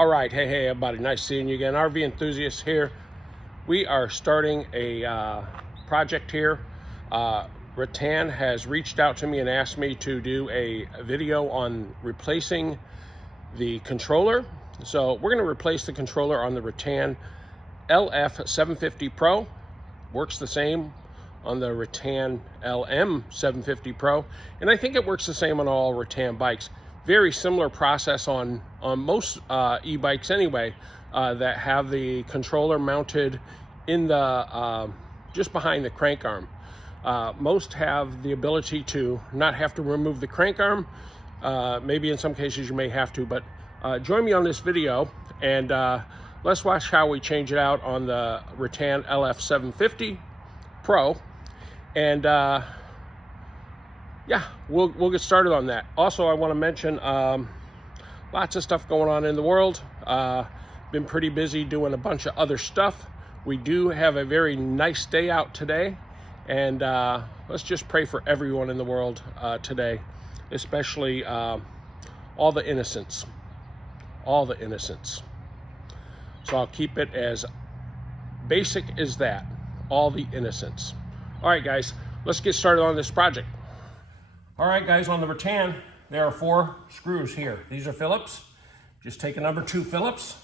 All right, hey everybody, nice seeing you again. RV Enthusiast here. We are starting a project here. Rattan has reached out to me and asked me to do a video on replacing the controller. So we're going to replace the controller on the Rattan LF750 Pro. Works the same on the Rattan LM750 Pro, and I think it works the same on all Rattan bikes. Very similar process on most e-bikes anyway, that have the controller mounted in the just behind the crank arm. Most have the ability to not have to remove the crank arm. Maybe in some cases you may have to, but join me on this video and let's watch how we change it out on the Rattan LF750 Pro. And yeah, we'll get started on that. Also, I want to mention lots of stuff going on in the world. Been pretty busy doing a bunch of other stuff. We do have a very nice day out today, and let's just pray for everyone in the world today, especially all the innocents. All the innocents. So I'll keep it as basic as that. All the innocents. All right, guys, let's get started on this project. All right, guys, on the Rattan, there are 4 screws here. These are Phillips. Just take a number 2 Phillips.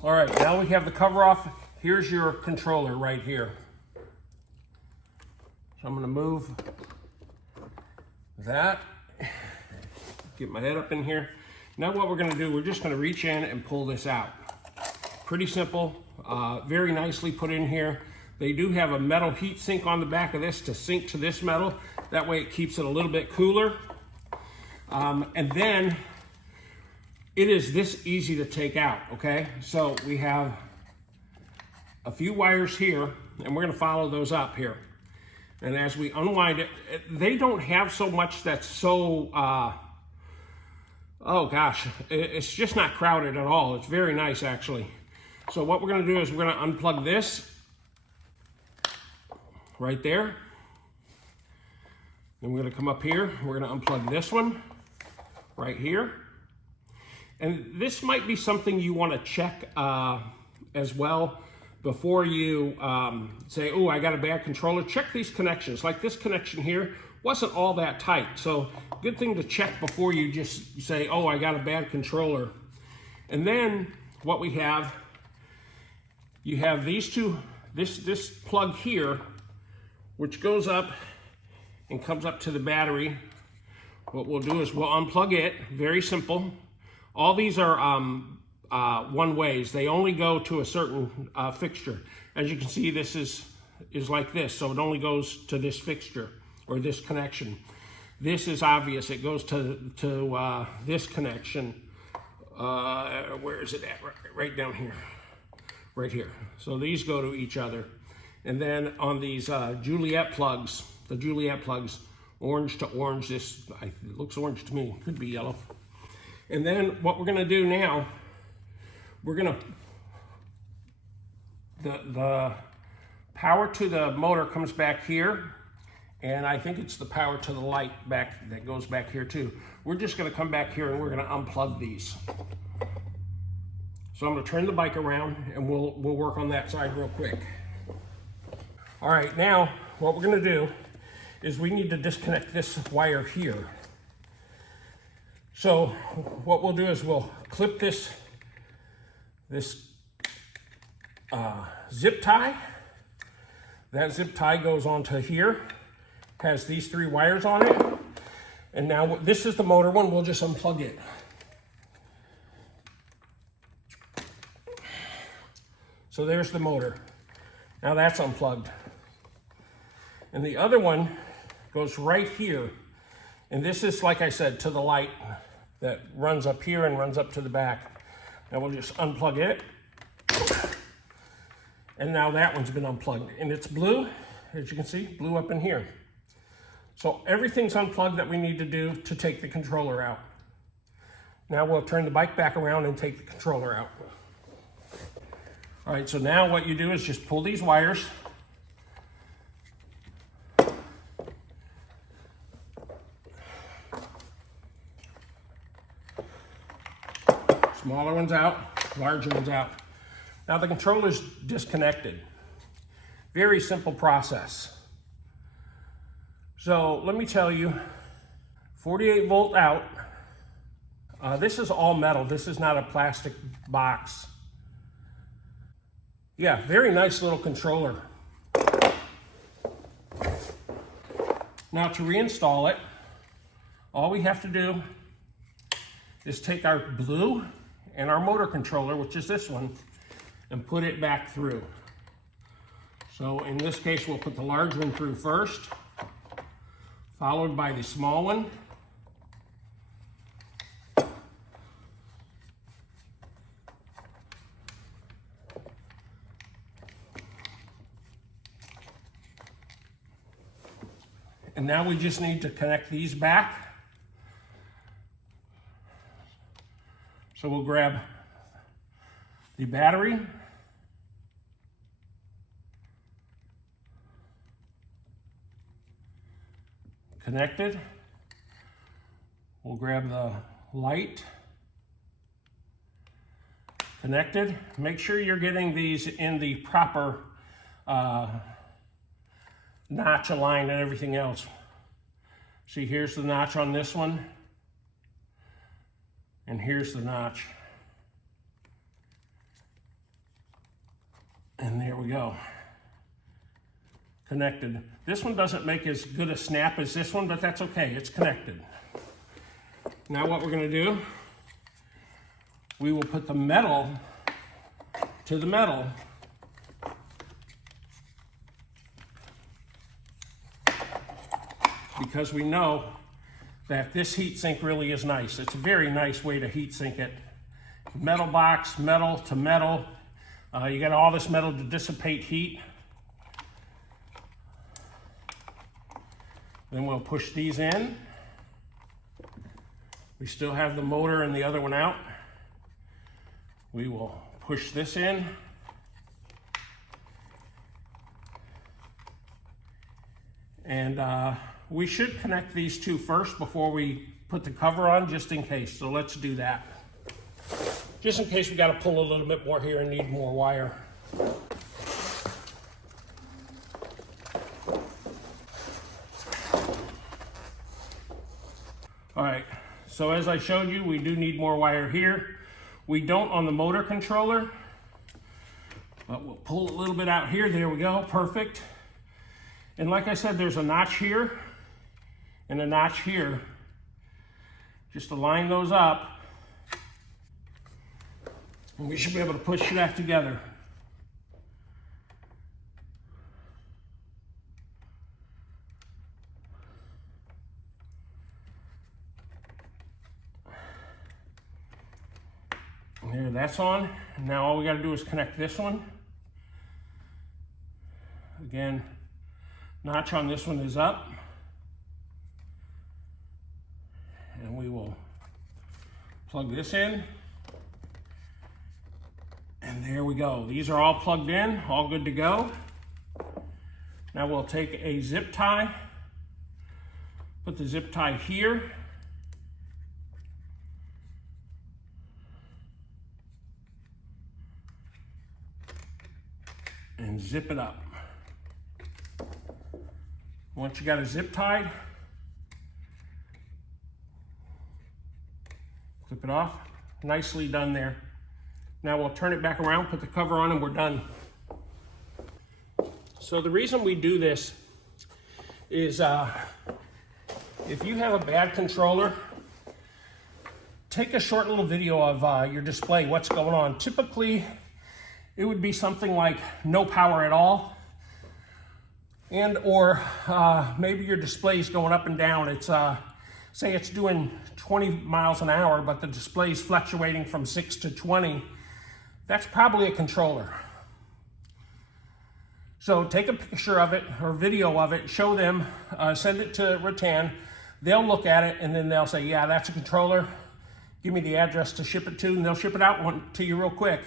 All right, now we have the cover off. Here's your controller right here. So I'm going to move that, get my head up in here. Now what we're going to do, we're just going to reach in and pull this out. Pretty simple, very nicely put in here. They do have a metal heat sink on the back of this to sink to this metal. That way it keeps it a little bit cooler. And then it is this easy to take out, okay? So we have a few wires here, and we're gonna follow those up here. And as we unwind it, they don't have so much that's so, oh gosh, it's just not crowded at all. It's very nice, actually. So what we're gonna do is we're gonna unplug this right there. Then we're gonna come up here. We're gonna unplug this one right here. And this might be something you want to check as well before you say, oh, I got a bad controller. Check these connections. Like this connection here wasn't all that tight. So good thing to check before you just say, oh, I got a bad controller. And then what we have, you have these two, this plug here, which goes up and comes up to the battery. What we'll do is we'll unplug it, very simple. All these are one ways. They only go to a certain fixture. As you can see, this is like this. So it only goes to this fixture or this connection. This is obvious. It goes to this connection. Where is it at? Right down here. Right here. So these go to each other. And then on these Juliet plugs, the Juliet plugs, orange to orange. This it looks orange to me. Could be yellow. And then what we're going to do now, we're going to, the power to the motor comes back here, and I think it's the power to the light back that goes back here too. We're just going to come back here and we're going to unplug these. So I'm going to turn the bike around and we'll work on that side real quick. All right, now what we're going to do is we need to disconnect this wire here. So what we'll do is we'll clip this zip tie. That zip tie goes onto here, has these 3 wires on it. And now this is the motor one, we'll just unplug it. So there's the motor. Now that's unplugged. And the other one goes right here. And this is, like I said, to the light that runs up here and runs up to the back. Now we'll just unplug it. And now that one's been unplugged. And it's blue, as you can see, blue up in here. So everything's unplugged that we need to do to take the controller out. Now we'll turn the bike back around and take the controller out. All right, so now what you do is just pull these wires. Smaller ones out, larger ones out. Now the controller's disconnected. Very simple process. So let me tell you, 48 volt out. This is all metal. This is not a plastic box. Yeah, very nice little controller. Now to reinstall it, all we have to do is take our blue and our motor controller, which is this one, and put it back through. So in this case, we'll put the large one through first, followed by the small one. And now we just need to connect these back. So we'll grab the battery, connected. We'll grab the light, connected. Make sure you're getting these in the proper notch aligned and everything else. See, here's the notch on this one, and here's the notch. And there we go. Connected. This one doesn't make as good a snap as this one, but that's okay, it's connected. Now what we're gonna do, we will put the metal to the metal. Because we know that this heat sink really is nice. It's a very nice way to heat sink it. Metal box, metal to metal. You got all this metal to dissipate heat. Then we'll push these in. We still have the motor and the other one out. We will push this in. And we should connect these two first before we put the cover on, just in case. So let's do that. Just in case we got to pull a little bit more here and need more wire. All right, so as I showed you, we do need more wire here. We don't on the motor controller, but we'll pull a little bit out here. There we go, perfect. And like I said, there's a notch here and a notch here. Just to line those up, and we should be able to push that together. There, that's on. Now all we got to do is connect this one. Again, notch on this one is up. And we will plug this in. And there we go. These are all plugged in, all good to go. Now we'll take a zip tie, put the zip tie here. And zip it up. Once you got it zip tied, Clip it off. Nicely done there. Now we'll turn it back around, put the cover on, and we're done. So the reason we do this is if you have a bad controller, take a short little video of your display, what's going on. Typically, it would be something like no power at all, and or maybe your display is going up and down. It's say it's doing 20 miles an hour, but the display is fluctuating from 6 to 20. That's probably a controller. So take a picture of it or video of it, show them, send it to Rattan. They'll look at it and then they'll say, yeah, that's a controller. Give me the address to ship it to, and they'll ship it out to you real quick.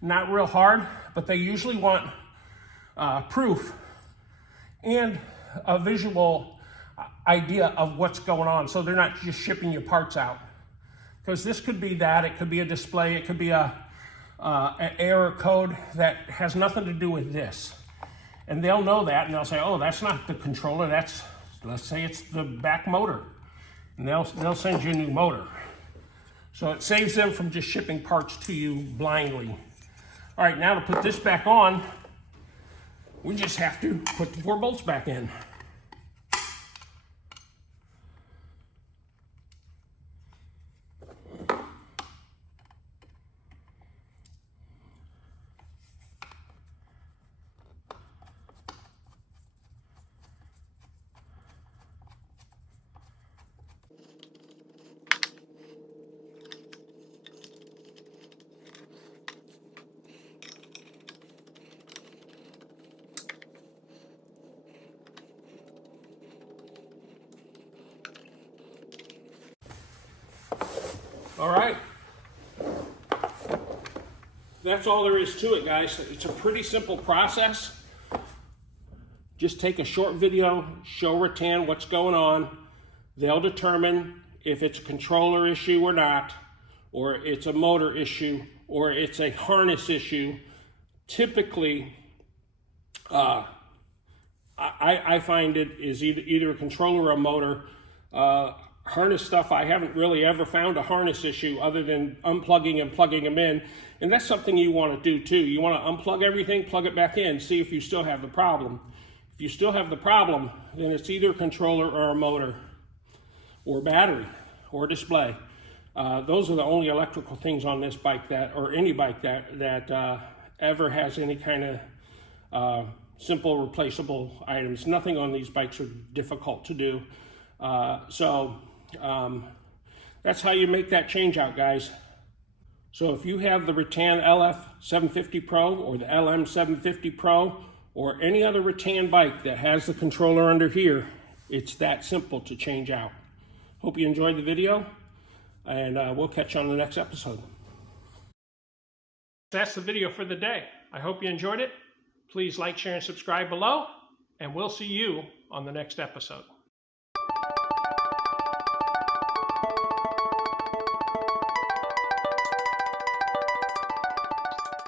Not real hard, but they usually want proof and a visual idea of what's going on, so they're not just shipping you parts out. Because this could be that, it could be a display, it could be an error code that has nothing to do with this. And they'll know that, and they'll say, oh, that's not the controller, that's, let's say it's the back motor. And they'll send you a new motor. So it saves them from just shipping parts to you blindly. All right, now to put this back on, we just have to put the 4 bolts back in. All right, that's all there is to it, guys. It's a pretty simple process. Just take a short video, show Rattan what's going on. They'll determine if it's a controller issue or not, or it's a motor issue, or it's a harness issue. Typically, I find it is either a controller or a motor. Harness stuff, I haven't really ever found a harness issue other than unplugging and plugging them in. And that's something you want to do too. You want to unplug everything, plug it back in, see if you still have the problem. If you still have the problem, then it's either a controller or a motor or battery or display. Those are the only electrical things on this bike that, or any bike that ever has any kind of simple replaceable items. Nothing on these bikes are difficult to do. That's how you make that change out, guys. So if you have the Rattan LF750 Pro or the LM750 Pro or any other Rattan bike that has the controller under here, it's that simple to change out. Hope you enjoyed the video, and we'll catch you on the next episode. That's the video for the day. I hope you enjoyed it. Please like, share, and subscribe below, and we'll see you on the next episode.